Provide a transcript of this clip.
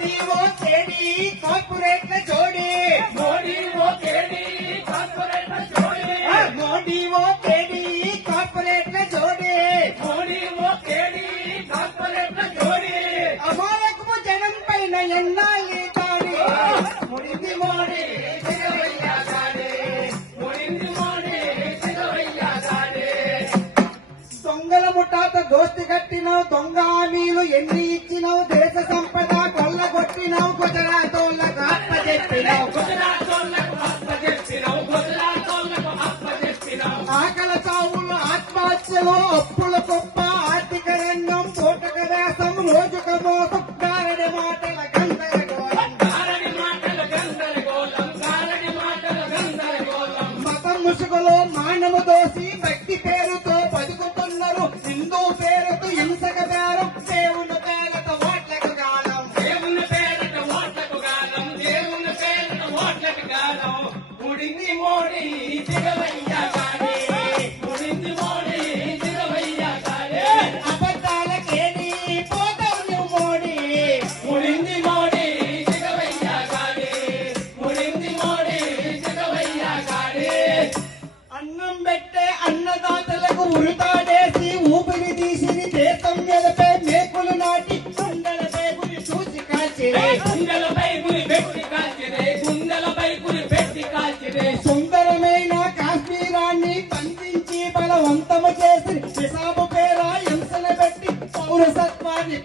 మోడీ ఓ కేడీ కార్పొరేట్ల జోడి మోడీ ఓ కేడీ కార్పొరేట్ జోడి మోడీ ఓ కేడీ కార్పొరేట్ల జోడి మోడీ ఓ కేడీ కార్పొరేట్ జోడి అమాయకము జనం పైన ఎన్నాలి దాడి ముడింది మోడీ జగవయ్యా గాడే మోడింది మోడీ జగవయ్యా గాడే దొంగల ముఠాత దోస్తి కట్టినావు దొంగ హామీలు ఎన్ని ఇచ్చినావు దేశ సంపద కొల్లగొట్టినావు గుజరాతోళ్ళకు అప్పచెప్పినావు గుజరాతోళ్ళకు అప్పచెప్పినావు గుజరాతోళ్ళకు అప్పచెప్పినావు ఆకల చావులు ఆత్మహత్యలు అప్పుల గొప్ప ఆర్థిక రంగం పూటక వ్యాసం రోజుక మోసం గారడి మాటల గందరగోళం గారడి మాటల గందరగోళం గారడి మాటల గందరగోళం మతం ముసుగులో మానవ దోసి భక్తి పేరుతో బతుకుతున్నారు హిందూ పేరుతో హింసక బేరం దేవుని పేరట ఓట్లకు గాలం దేవుని పేరట ఓట్లకు గాలం దేవుని పేరట ఓట్లకు గాలం ముడింది మోడీ జగవయ్యా గాడే ముడింది మోడీ జగవయ్యా గాడే అబద్ధాల కేడి పోతావు నువ్వు మోడీ ముడింది మోడీ జగవయ్యా గాడే ముడింది మోడీ జగవయ్యా గాడే అన్నం పెట్టే అన్నదాతలకు ఉరితాడేసి ఊపిరి తీసిని దేశం నిలపే మేకులు నాటి గుండెలపై గురి చూసి కాల్చిరే గుండెలపై గురి పెట్టి కాల్చిరే గుండెలపై గురి పెట్టి కాల్చిరే సుందరమైన కాశ్మీరాన్ని బంధించి బలవంతము చేసి నిజాము పేర హింసలు పెట్టి పౌరసత్వాన్ని